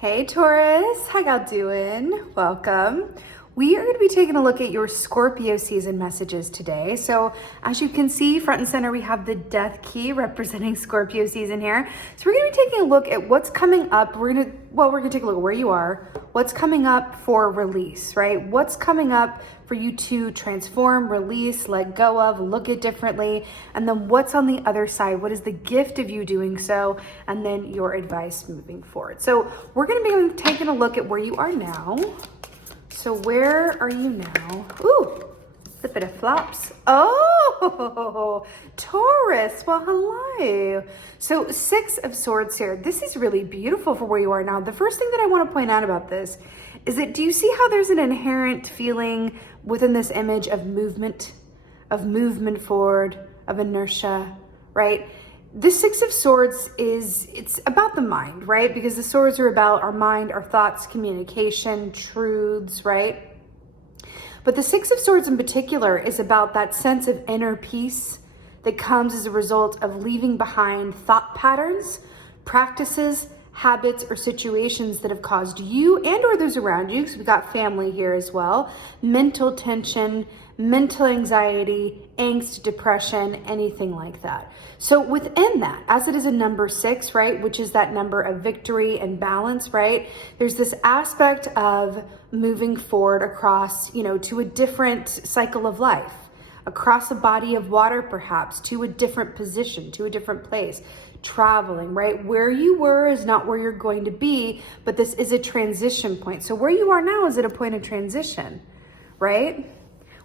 Hey Taurus, how y'all doing? Welcome. We are going to be taking a look at your Scorpio season messages today. So as you can see, front and center, we have the death key representing Scorpio season here. So we're going to be taking a look at what's coming up. We're going to take a look at where you are, what's coming up for release, right? What's coming up for you to transform, release, let go of, look at differently, and then what's on the other side? What is the gift of you doing so? And then your advice moving forward. So we're going to be taking a look at where you are now. So where are you now? Ooh, a bit of flops. Oh, Taurus, well, hello. So 6 of Swords here. This is really beautiful for where you are now. The first thing that I want to point out about this is that, do you see how there's an inherent feeling within this image of movement forward, of inertia, right? The 6 of Swords it's about the mind, right? Because the swords are about our mind, our thoughts, communication, truths, right? But the 6 of Swords in particular is about that sense of inner peace that comes as a result of leaving behind thought patterns, practices, habits, or situations that have caused you and or those around you, because we got family here as well, mental tension, mental anxiety, angst, depression, anything like that. So within that, as it is a number 6, right, which is that number of victory and balance, right, there's this aspect of moving forward across, to a different cycle of life, across a body of water, perhaps, to a different position, to a different place, traveling, right? Where you were is not where you're going to be, but this is a transition point. So where you are now is at a point of transition, right?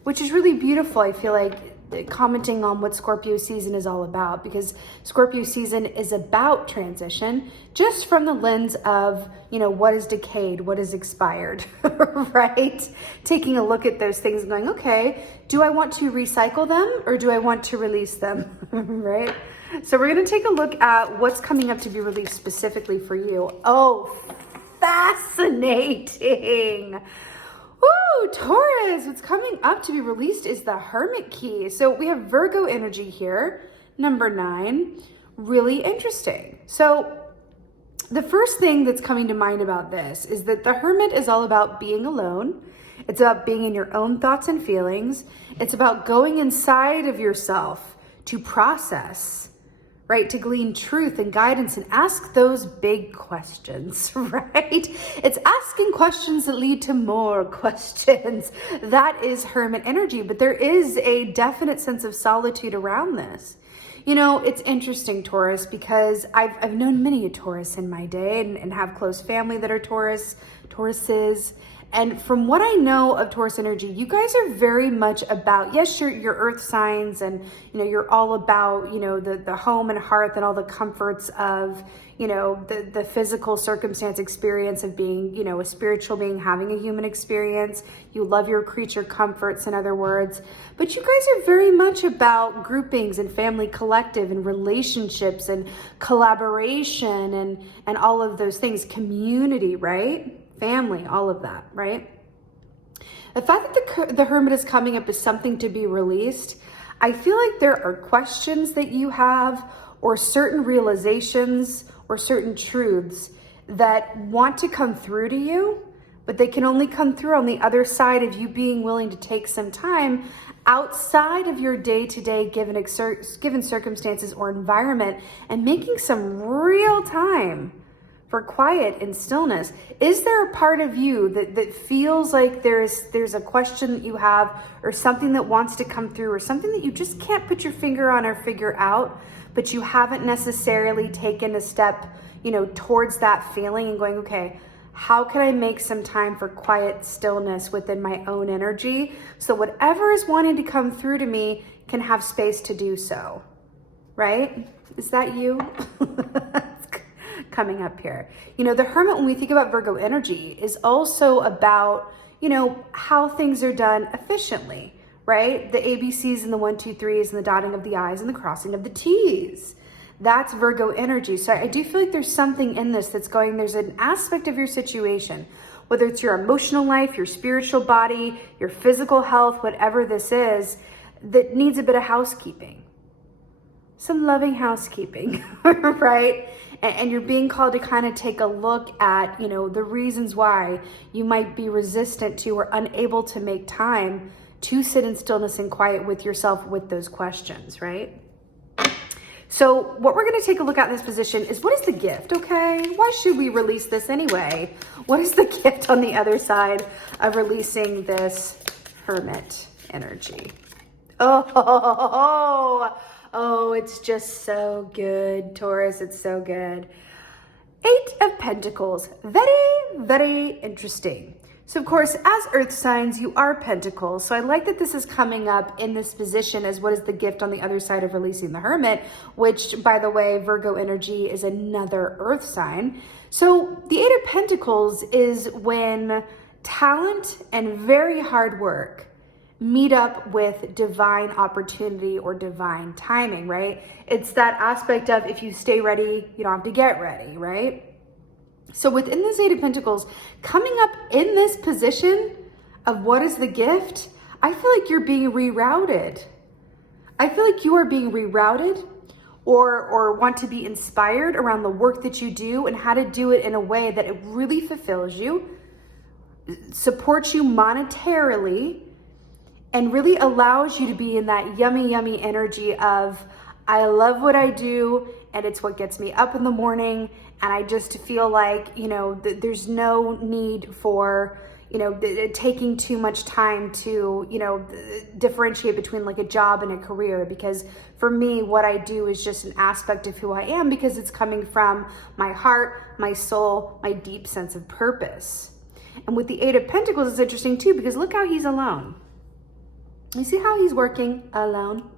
Which is really beautiful. I feel like commenting on what Scorpio season is all about, because Scorpio season is about transition, just from the lens of, what is decayed, what is expired, right? Taking a look at those things and going, okay, do I want to recycle them or do I want to release them, right? So we're going to take a look at what's coming up to be released specifically for you. Oh, fascinating. Ooh, Taurus, what's coming up to be released is the Hermit key. So we have Virgo energy here, number 9. Really interesting. So the first thing that's coming to mind about this is that the Hermit is all about being alone. It's about being in your own thoughts and feelings. It's about going inside of yourself to process, right? To glean truth and guidance and ask those big questions, right? It's asking questions that lead to more questions. That is Hermit energy, but there is a definite sense of solitude around this. It's interesting, Taurus, because I've known many a Taurus in my day and have close family that are Tauruses. And from what I know of Taurus energy, you guys are very much about, yes, you're earth signs and, you're all about, the home and hearth and all the comforts of, the physical circumstance experience of being, a spiritual being, having a human experience. You love your creature comforts, in other words. But you guys are very much about groupings and family collective and relationships and collaboration and all of those things, community, right? Family, all of that, right? The fact that the Hermit is coming up as something to be released, I feel like there are questions that you have or certain realizations or certain truths that want to come through to you, but they can only come through on the other side of you being willing to take some time outside of your day-to-day given circumstances or environment and making some real time for quiet and stillness. Is there a part of you that feels like there's a question that you have or something that wants to come through or something that you just can't put your finger on or figure out, but you haven't necessarily taken a step, towards that feeling and going, okay, how can I make some time for quiet stillness within my own energy so whatever is wanting to come through to me can have space to do so, right? Is that you? Coming up here. The Hermit, when we think about Virgo energy, is also about, how things are done efficiently, right? The ABCs and the 1, 2, 3s and the dotting of the I's and the crossing of the T's. That's Virgo energy. So I do feel like there's something in this that's going, there's an aspect of your situation, whether it's your emotional life, your spiritual body, your physical health, whatever this is, that needs a bit of housekeeping. some loving housekeeping, right? And you're being called to kind of take a look at, you know, the reasons why you might be resistant to or unable to make time to sit in stillness and quiet with yourself with those questions, right? So what we're going to take a look at in this position is, what is the gift, okay? Why should we release this anyway? What is the gift on the other side of releasing this hermit energy? Oh, it's just so good, Taurus. It's so good. 8 of Pentacles. Very, very interesting. So of course, as earth signs, you are pentacles. So I like that this is coming up in this position as what is the gift on the other side of releasing the hermit, which, by the way, Virgo energy is another earth sign. So the 8 of Pentacles is when talent and very hard work meet up with divine opportunity or divine timing, right? It's that aspect of, if you stay ready, you don't have to get ready, right? So within this 8 of Pentacles, coming up in this position of what is the gift, I feel like you're being rerouted. I feel like you are being rerouted or want to be inspired around the work that you do and how to do it in a way that it really fulfills you, supports you monetarily, and really allows you to be in that yummy, yummy energy of, I love what I do and it's what gets me up in the morning. And I just feel like, you know, there's no need for, you know, taking too much time to, you know, differentiate between like a job and a career. Because for me, what I do is just an aspect of who I am, because it's coming from my heart, my soul, my deep sense of purpose. And with the 8 of Pentacles, it's interesting too, because look how he's alone. You see how he's working alone?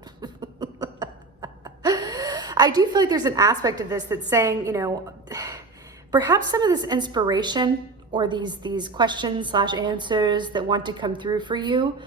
I do feel like there's an aspect of this that's saying, you know, perhaps some of this inspiration or these questions / answers that want to come through for you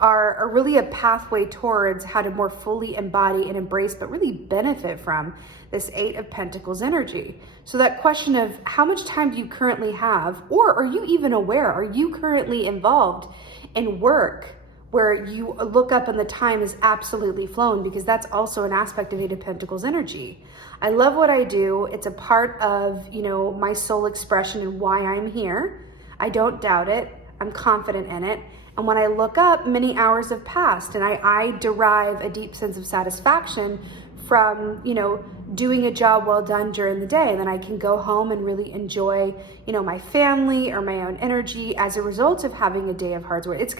are really a pathway towards how to more fully embody and embrace, but really benefit from this 8 of Pentacles energy. So that question of how much time do you currently have, or are you even aware? Are you currently involved in work where you look up and the time is absolutely flown? Because that's also an aspect of 8 of Pentacles energy. I love what I do. It's a part of, you know, my soul expression and why I'm here. I don't doubt it. I'm confident in it. And when I look up, many hours have passed, and I derive a deep sense of satisfaction from, you know, doing a job well done during the day. And then I can go home and really enjoy, you know, my family or my own energy as a result of having a day of hard work. It's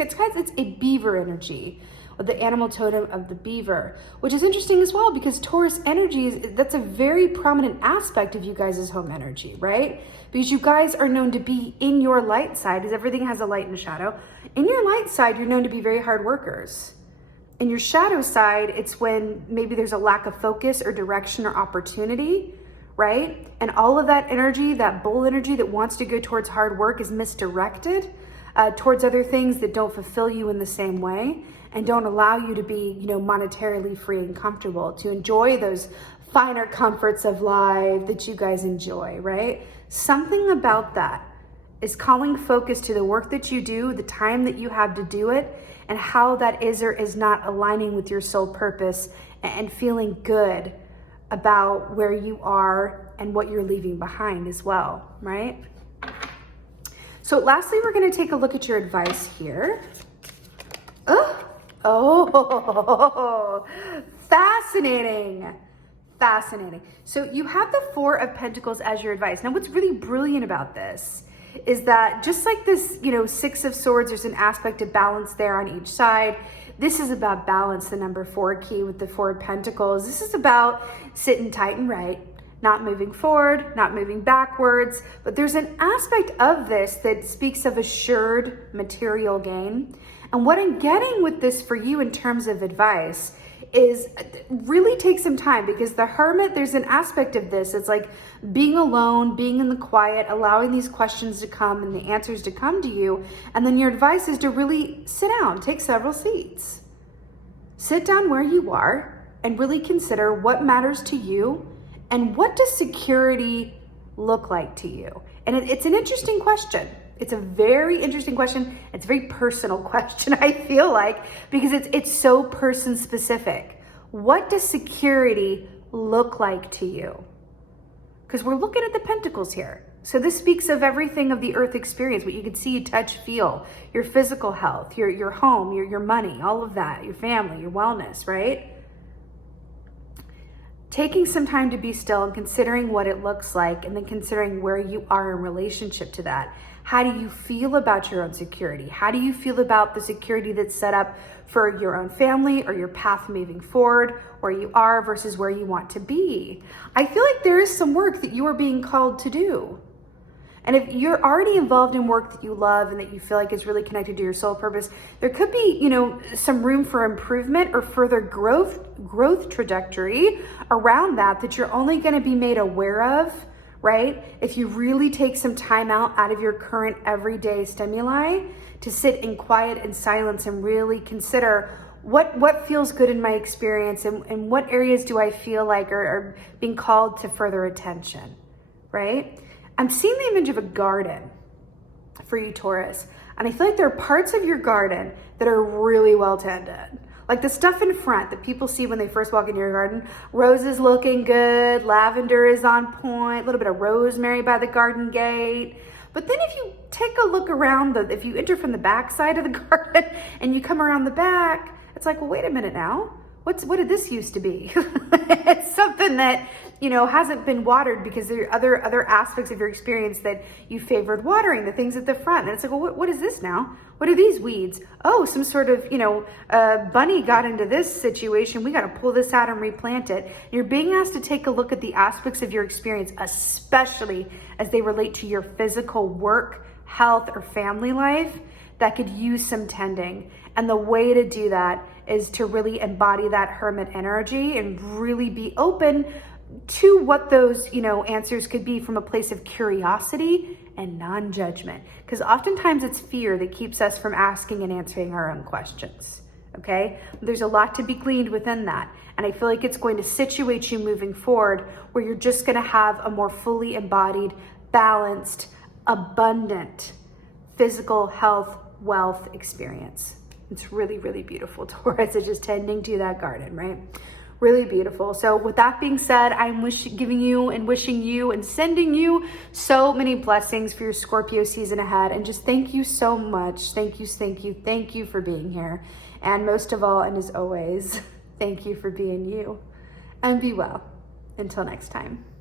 a beaver energy, or the animal totem of the beaver, which is interesting as well, because Taurus energy that's a very prominent aspect of you guys' home energy, right? Because you guys are known to be in your light side, because everything has a light and a shadow. In your light side, you're known to be very hard workers. In your shadow side, it's when maybe there's a lack of focus or direction or opportunity, right? And all of that energy, that bull energy that wants to go towards hard work, is misdirected towards other things that don't fulfill you in the same way and don't allow you to be, you know, monetarily free and comfortable, to enjoy those finer comforts of life that you guys enjoy, right? Something about that is calling focus to the work that you do, the time that you have to do it, and how that is or is not aligning with your soul purpose, and feeling good about where you are and what you're leaving behind as well, right? So lastly, we're going to take a look at your advice here. Oh, fascinating. Fascinating. So you have the 4 of Pentacles as your advice. Now, what's really brilliant about this is that just like this, you know, 6 of Swords, there's an aspect of balance there on each side. This is about balance, the number 4 key with the 4 of Pentacles. This is about sitting tight and right, not moving forward, not moving backwards. But there's an aspect of this that speaks of assured material gain. And what I'm getting with this for you in terms of advice is really take some time, because the Hermit, there's an aspect of this. It's like being alone, being in the quiet, allowing these questions to come and the answers to come to you. And then your advice is to really sit down, take several seats. Sit down where you are and really consider what matters to you and what does security look like to you. And it's an interesting question. It's a very interesting question. It's a very personal question, I feel like, because it's so person specific. What does security look like to you? Because we're looking at the pentacles here. So this speaks of everything of the earth experience, what you can see, touch, feel, your physical health, your home, your money, all of that, your family, your wellness, right? Taking some time to be still and considering what it looks like, and then considering where you are in relationship to that. How do you feel about your own security? How do you feel about the security that's set up for your own family or your path moving forward, where you are versus where you want to be? I feel like there is some work that you are being called to do. And if you're already involved in work that you love and that you feel like is really connected to your soul purpose, there could be, some room for improvement or further growth trajectory around that you're only going to be made aware of, right? If you really take some time out of your current everyday stimuli to sit in quiet and silence and really consider what feels good in my experience, and what areas do I feel like are being called to further attention, right? I'm seeing the image of a garden for you, Taurus. And I feel like there are parts of your garden that are really well tended. Like the stuff in front that people see when they first walk into your garden. Roses looking good, lavender is on point, a little bit of rosemary by the garden gate. But then if you take a look around, if you enter from the back side of the garden and you come around the back, it's like, well, wait a minute now. What did this used to be? It's something that, hasn't been watered because there are other aspects of your experience that you favored watering, the things at the front. And it's like, well, what is this now? What are these weeds? Oh, some sort of, bunny got into this situation. We got to pull this out and replant it. You're being asked to take a look at the aspects of your experience, especially as they relate to your physical work, health, or family life that could use some tending. And the way to do that is to really embody that hermit energy and really be open to what those, answers could be from a place of curiosity and non-judgment. Because oftentimes it's fear that keeps us from asking and answering our own questions, okay? There's a lot to be gleaned within that. And I feel like it's going to situate you moving forward where you're just gonna have a more fully embodied, balanced, abundant physical health, wealth experience. It's really, really beautiful, Taurus. It's just tending to that garden, right? Really beautiful. So with that being said, I'm giving you and wishing you and sending you so many blessings for your Scorpio season ahead. And just thank you so much. Thank you for being here. And most of all, and as always, thank you for being you. And be well. Until next time.